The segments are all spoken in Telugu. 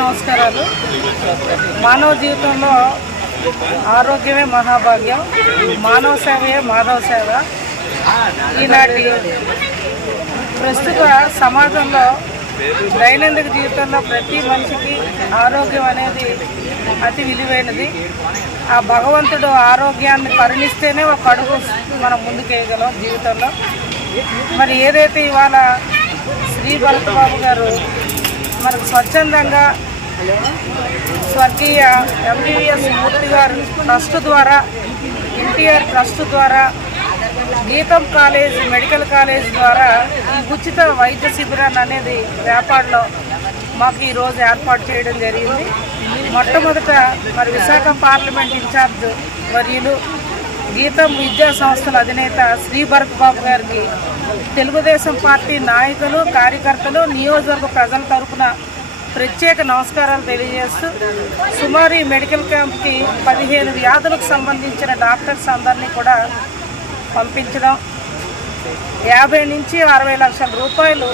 నమస్కారాలు. మానవ జీవితంలో ఆరోగ్యమే మహాభాగ్యం. మానవ సేవయే మానవ సేవ. ఈనాటి ప్రస్తుత సమాజంలో దైనందిక జీవితంలో ప్రతి మనిషికి ఆరోగ్యం అనేది అతి విలువైనది. ఆ భగవంతుడు ఆరోగ్యాన్ని కరుణిస్తేనే ఒక అడుగు మనం ముందుకేయగలం జీవితంలో. మరి ఏదైతే ఇవాళ శ్రీ భరత్ బాబు గారు మనకు స్వచ్ఛందంగా స్వర్గీయ ఎంబీవీఎస్ మూర్తి గారు ట్రస్ట్ ద్వారా ఎన్టీఆర్ ట్రస్ట్ ద్వారా గీతం కాలేజ్ మెడికల్ కాలేజ్ ద్వారా ఈ ఉచిత వైద్య శిబిరాన్ని అనేది వ్యాపారంలో మాకు ఈరోజు ఏర్పాటు చేయడం జరిగింది. మొట్టమొదట మరి విశాఖ పార్లమెంట్ ఇన్ఛార్జ్ వర్యులు గీతం విద్యా సంస్థల అధినేత శ్రీ భరత్ బాబు గారికి తెలుగుదేశం పార్టీ నాయకులు కార్యకర్తలు నియోజకవర్గ ప్రజల తరఫున ప్రత్యేక నమస్కారాలు తెలియజేస్తూ సుమారు ఈ మెడికల్ క్యాంప్కి పదిహేను వ్యాధులకు సంబంధించిన డాక్టర్స్ అందరినీ కూడా పంపించడం యాభై నుంచి అరవై లక్షల రూపాయలు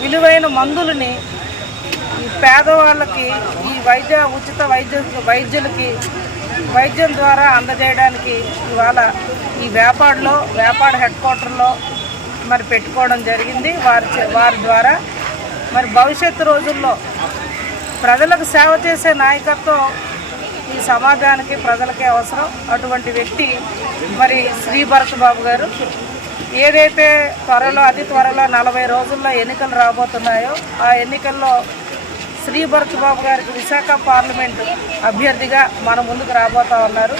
విలువైన మందులని ఈ పేదవాళ్ళకి ఈ వైద్య ఉచిత వైద్య వైద్యులకి వైద్యం ద్వారా అందజేయడానికి ఇవాళ ఈ వ్యాపారలో వ్యాపార హెడ్ క్వార్టర్లో మరి పెట్టుకోవడం జరిగింది. వారి వారి ద్వారా మరి భవిష్యత్తు రోజుల్లో ప్రజలకు సేవ చేసే నాయకత్వం ఈ సమాజానికి ప్రజలకే అవసరం. అటువంటి వ్యక్తి మరి శ్రీ భరత్ బాబు గారు. ఏదైతే త్వరలో అతి త్వరలో నలభై రోజుల్లో ఎన్నికలు రాబోతున్నాయో ఆ ఎన్నికల్లో శ్రీ భరత్ బాబు గారికి విశాఖ పార్లమెంటు అభ్యర్థిగా మన ముందుకు రాబోతా ఉన్నారు.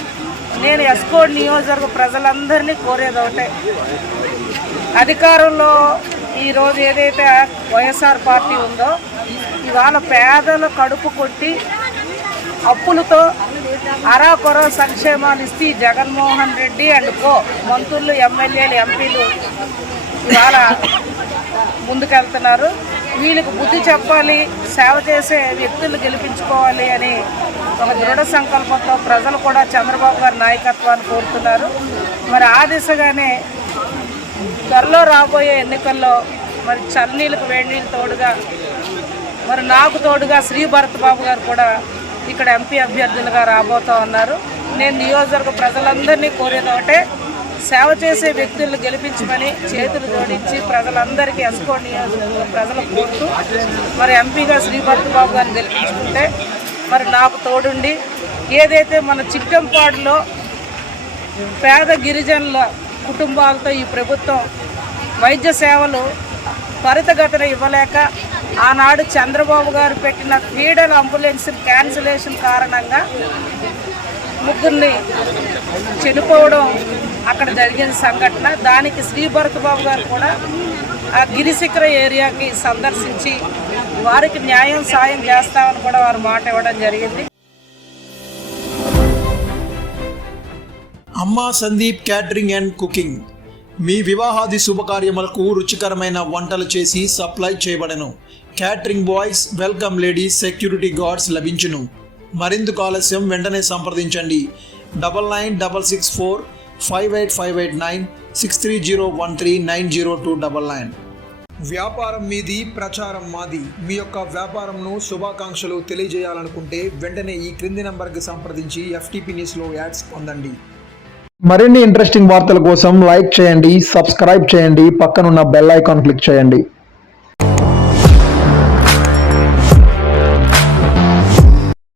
నేను ఎస్కోడ్ నియోజకవర్గ ప్రజలందరినీ కోరేది ఒకటే. అధికారంలో ఈరోజు ఏదైతే వైఎస్ఆర్ పార్టీ ఉందో ఇవాళ పేదల కడుపు కొట్టి అప్పులతో అరాకొర సంక్షేమాలు ఇస్తే జగన్మోహన్ రెడ్డి అండ్ కో మంత్రులు ఎమ్మెల్యేలు ఎంపీలు ఇవాళ ముందుకెళ్తున్నారు. వీళ్ళకి బుద్ధి చెప్పాలి సేవ చేసే వ్యక్తులు గెలిపించుకోవాలి అని ఒక దృఢ సంకల్పంతో ప్రజలు కూడా చంద్రబాబు గారి నాయకత్వాన్ని కోరుతున్నారు. మరి ఆ దిశగానే త్వరలో రాబోయే ఎన్నికల్లో మరి చన్నీళ్ళకు వేడినీళ్ళు తోడుగా మరి నాకు తోడుగా శ్రీ భరత్ బాబు గారు కూడా ఇక్కడ ఎంపీ అభ్యర్థులుగా రాబోతూ ఉన్నారు. నేను నియోజకవర్గ ప్రజలందరినీ కోరేది ఒకటే సేవ చేసే వ్యక్తులను గెలిపించమని చేతులు జోడించి ప్రజలందరికీ ఎస్కో నియోజకవర్గ ప్రజలు కోరుతూ మరి ఎంపీగా శ్రీ బాబు గారిని గెలిపించుకుంటే మరి నాకు తోడుండి ఏదైతే మన చిట్టంపాడులో పేద గిరిజనుల కుటుంబాలతో ఈ ప్రభుత్వం వైద్య సేవలు త్వరితగతిన ఇవ్వలేక ఆనాడు చంద్రబాబు గారు పెట్టిన ఫీడల్ అంబులెన్స్ క్యాన్సిలేషన్ కారణంగా ముగ్గురిని చనిపోవడం అక్కడ జరిగిన సంఘటన. దానికి శ్రీ భరత్ బాబు గారు కూడా ఆ గిరిశిఖర ఏరియాకి సందర్శించి వారికి న్యాయం సాయం చేస్తామని కూడా వారు మాట ఇవ్వడం జరిగింది. అమ్మా సందీప్ క్యాటరింగ్ అండ్ కుకింగ్. మీ వివాహాది శుభకార్యములకు రుచికరమైన వంటలు చేసి supply చేయబడను. Catering boys welcome ladies security guards లభించును. మరిందుకు ఆలస్యం వెంటనే సంప్రదించండి. Double nine double six four five eight five eight nine six three zero one three nine zero two double nine. వ్యాపారం మీది ప్రచారం మాది. మీ యొక్క వ్యాపారంను శుభాకాంక్షలు తెలియజేయాలనుకుంటే వెంటనే ఈ క్రింది నంబర్కి సంప్రదించి ఎఫ్టీపీ న్యూస్లో యాడ్స్ పొందండి. మరిన్ని ఇంట్రెస్టింగ్ వార్తల కోసం లైక్ చేయండి సబ్స్క్రైబ్ చేయండి పక్కనున్న బెల్ ఐకాన్ క్లిక్ చేయండి.